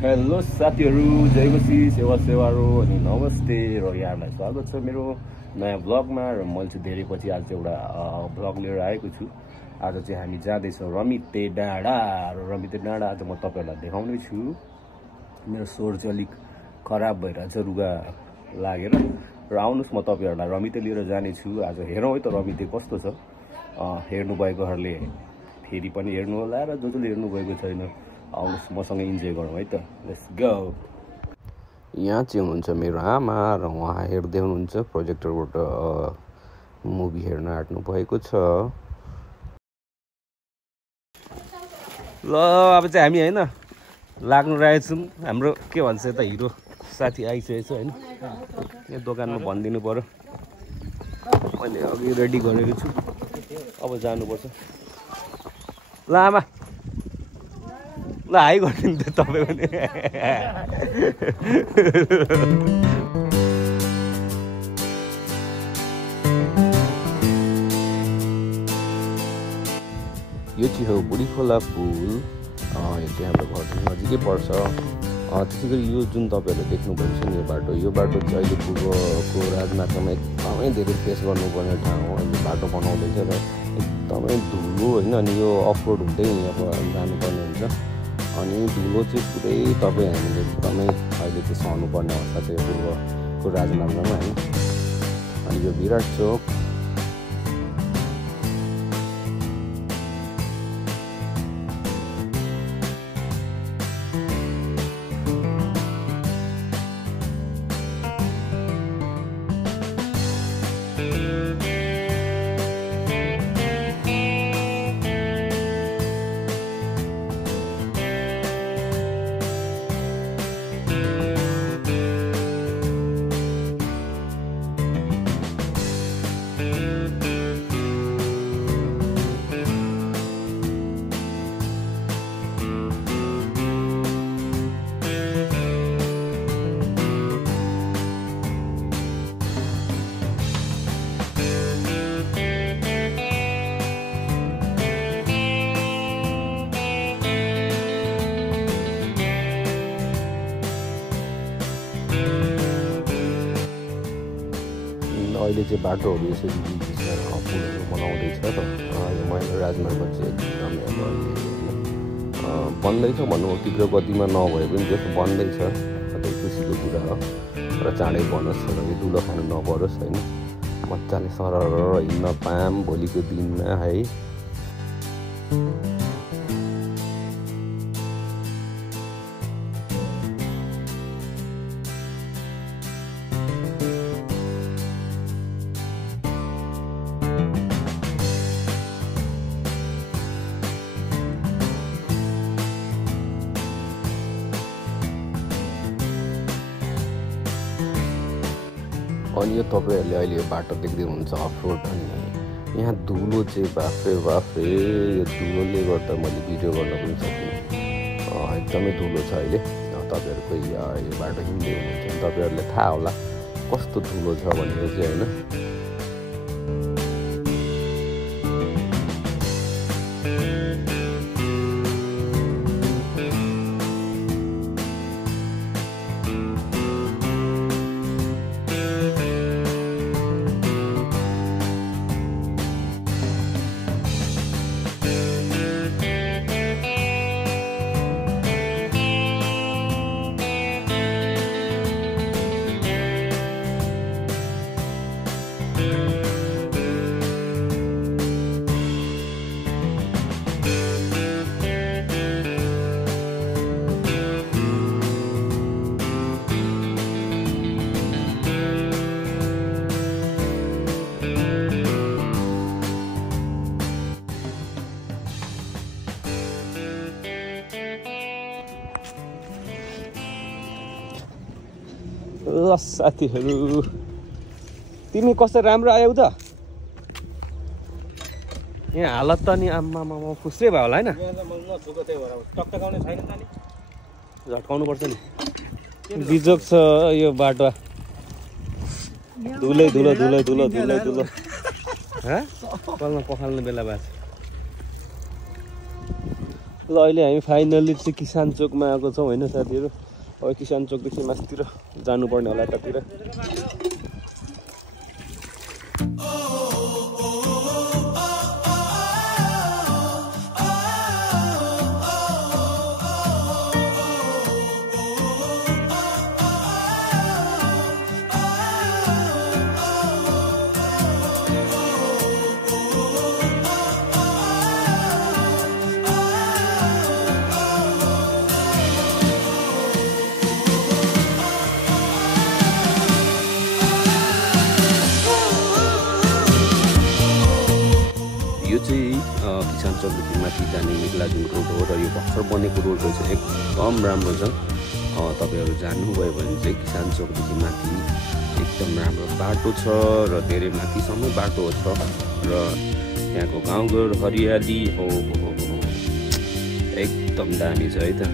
Hello साथीहरू, जय मसी सेवा सेवारो अनि नमस्ते र यहाँलाई स्वागत छ मेरो नयाँ भ्लगमा। र मैले चाहिँ धेरै पछि आज एउटा भ्लग लिएर आएको छु। आज चाहिँ हामी जाँदैछौँ रमिते डाँडा र रमिते डाँडा आज म तपाईँहरूलाई देखाउने छु। मेरो स्वर चाहिँ अलिक खराब भइरहेछ रुगा लागेर। र आउनुहोस् म तपाईँहरूलाई रमिते लिएर जानेछु। आज हेरौँ है त रमिते कस्तो छ। हेर्नुभएकोहरूले फेरि पनि हेर्नु होला र जसले हेर्नुभएको छैन आउनुहोस् मसँग इन्जोय गरौँ है त। Let's go. यहाँ चाहिँ हुनुहुन्छ मेरो आमा र उहाँ हेर्दै हुनुहुन्छ प्रोजेक्टरबाट मुभी हेर्न आँट्नु भएको छ। ल अब चाहिँ हामी होइन लाग्नु रहेछौँ। हाम्रो के भन्छ त हिरो साथी आइसकेको छ होइन। यहाँ दोकानमा भनिदिनु पऱ्यो, मैले अघि रेडी गरेको छु। अब जानुपर्छ। ल आमा ल हाई गरिदिनु त तपाईँ पनि। यो चाहिँ हो बुढी खोला पुल। यो चाहिँ हाम्रो घर नजिकै पर्छ। त्यसै गरी यो जुन तपाईँहरूले देख्नुभएको छ नि यो बाटो चाहिँ अहिले पूर्वको राजमार्गमा एकदमै धेरै फेस गर्नुपर्ने ठाउँ हो। अहिले बाटो बनाउँदैछ र एकदमै धुलो होइन। अनि यो अफरोड हुँदै अब जानुपर्ने हुन्छ। अनि धुलो चाहिँ पुरै तपाईँ हामीले एकदमै अहिले चाहिँ सहनुपर्ने अवस्था चाहिँ पूर्वको राजमार्गमा होइन। अनि यो विराट चोक। अहिले चाहिँ बाटोहरू यसरी पुलहरू बनाउँदैछ र यो महेन्द्र राजमार्ग चाहिँ एकदमै अब बन्दैछ भनौँ। तीव्र गतिमा नभए पनि त्यस्तो बन्दैछ। त्यही खुसीको कुरा हो। र चाँडै बनोस् र यो दुलो खानु नपरोस् होइन। मजाले सरर हिँड्न पाम भोलिको दिनमा है। अनि यो तपाईँहरूले अहिले यो बाटो देख्दै हुनुहुन्छ अफरोड। अनि यहाँ धुलो चाहिँ बाफ्रे यो धुलोले गर्दा मैले भिडियो गर्न पनि सकिनँ। एकदमै धुलो छ अहिले। तपाईँहरूको यो बाटो हिँड्दै हुनुहुन्छ तपाईँहरूलाई थाहा होला कस्तो धुलो छ भनेर चाहिँ होइन। ल साथीहरू, तिमी कस्तो राम्रो आयौ त। यहाँ हालत त नि आम्मामा खुसै भयो होला होइन। झट्काउनु पर्छ नि। बिजोक छ यो बाटो। धुलै धुलो कलमा पखाल्ने बेला भएको छ। ल अहिले हामी फाइनल्ली चाहिँ किसान चोकमा आएको छौँ होइन साथीहरू। अब किसान चोकदेखि माथितिर जानुपर्ने होला यतातिर। यो चाहिँ किसान चोकदेखि माथि जाने मेघलाजुङ रोड हो र यो भर्खर बनेको रोड चाहिँ एकदम राम्रो छ। तपाईँहरू जानुभयो भने चाहिँ किसान चोकदेखि माथि एकदम राम्रो बाटो छ र धेरै माथिसम्म बाटो छ र त्यहाँको गाउँघर हरियाली हो एकदम दामी छ है त।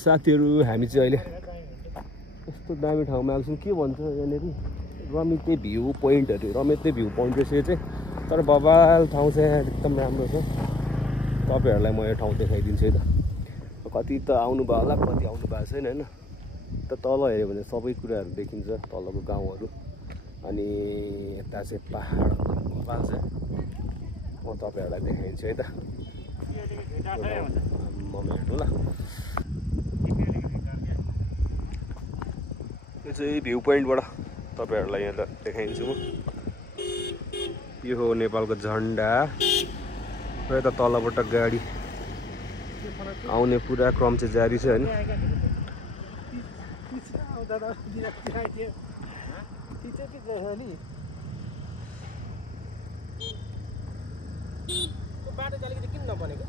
साथीहरू हामी चाहिँ अहिले यस्तो दामी ठाउँमा आएको छौँ के भन्छ यहाँनिर रमिते भ्यू पोइन्ट अरे रमिते भ्यू पोइन्ट रहेछ यो चाहिँ तर बबाल ठाउँ चाहिँ एकदम राम्रो छ तपाईहरुलाई म यो ठाउँ देखाइदिन्छु है त कति त आउनु भयो होला कति आउनु भएको छैन हैन त तल हेर्यो भने सबै कुराहरु देखिन्छ तलको गाउँहरु अनि यता चाहिँ पहाड बबाल छ म तपाईहरुलाई देखाइदिन्छु है त म हेर्नु ल यो चाहिँ भ्यू पोइन्टबाट तपाईहरुलाई यहाँ देखाइदिन्छु म यो हो नेपालको झण्डा र यता तलबाट गाडी आउने पुरा क्रम चाहिँ जारी छ हैन बाटो अलिकति किन नबनेको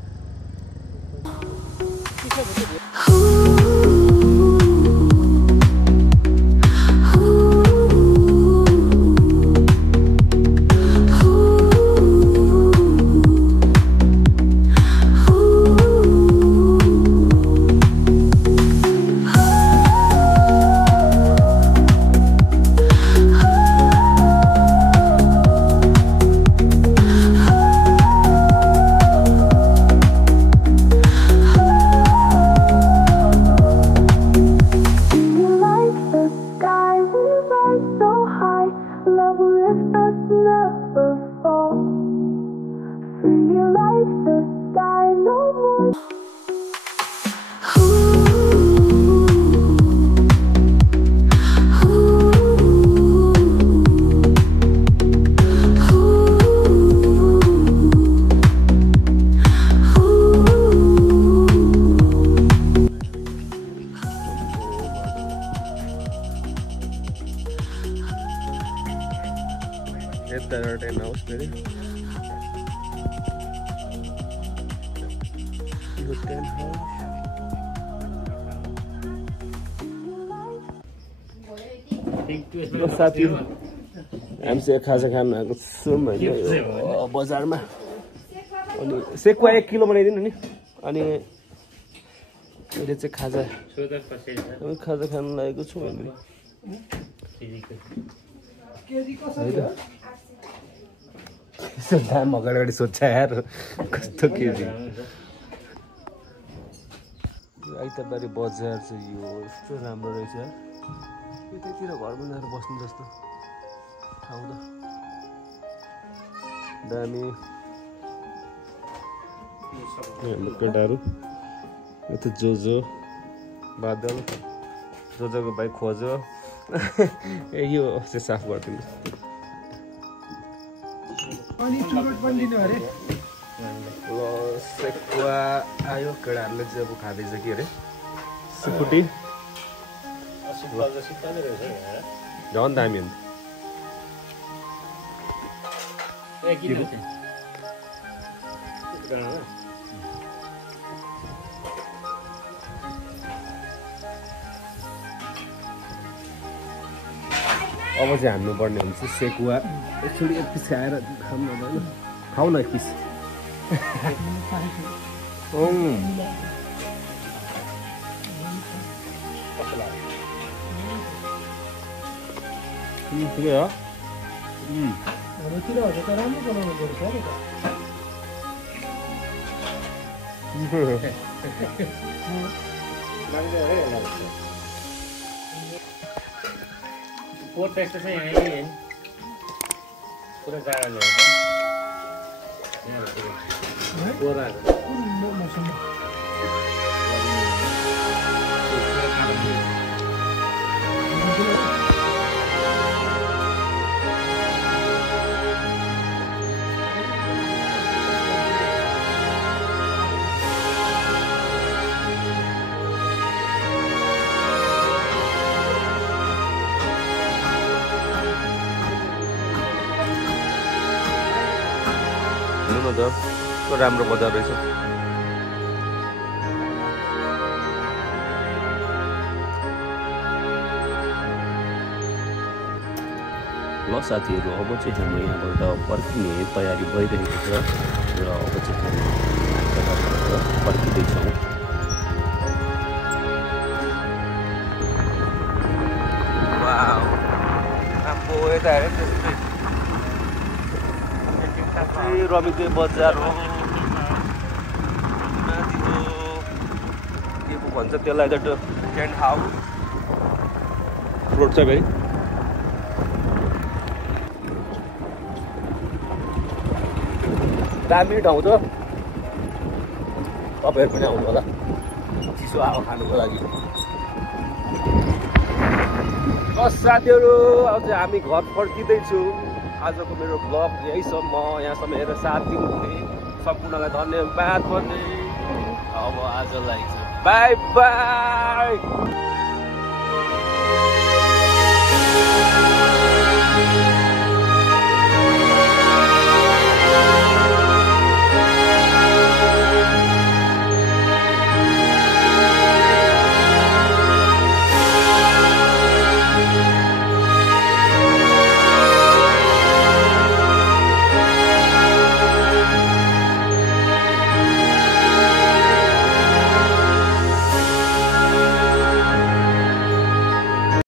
टेन हाउस फेरि यो टेन हाउस साथी हामी चाहिँ खाजा खान आएको छौँ होइन बजारमा अनि सेकुवा 1 किलो बनाइदिनु नि अनि अहिले चाहिँ खाजा खान लागेको छु मैले यसो दाम अगाडि सोध्छ यार कस्तो केजी आइतबारे बजार चाहिँ यो यस्तो राम्रो रहेछ यतैतिर घर बनाएर बस्नु जस्तो ठाउँ त दामी हाम्रो केटाहरू यता जोजो बादल जोजोको भाइ खोजो ए यो चाहिँ साफ गरिदिनु सेकुवा आयो केटाहरूले चाहिँ अब खाँदैछ के अरे सुकुटी झन् दामी हो अब चाहिँ हान्नुपर्ने हुन्छ सेकुवा एकचोटि 1 पिस खाएर खाउँ न होइन खाऊ न 1 पिस ठिकै हो पोट टेस्ट चाहिँ यहीँ पुरा जाडो कस्तो राम्रो बजार रहेछ ल साथीहरू, अब चाहिँ हाम्रो यहाँबाट फर्किने तयारी भइरहेको छ र अब चाहिँ हामी फर्किँदैछौँ। रमिते बजार हो, के पो भन्छ त्यसलाई त टेन्ट हाउस रोड छ भाइ। दामी ठाउँ त, तपाईँहरू पनि आउनु होला चिसो हावा खानुको लागि। बस साथीहरू, अब चाहिँ हामी घर फर्किँदैछु। आजको मेरो ब्लग यहीसम्म, यहाँसम्म हेरेर साथ दिनुहुने सम्पूर्णलाई धन्यवाद भन्दै अब आजलाई बाई बाई।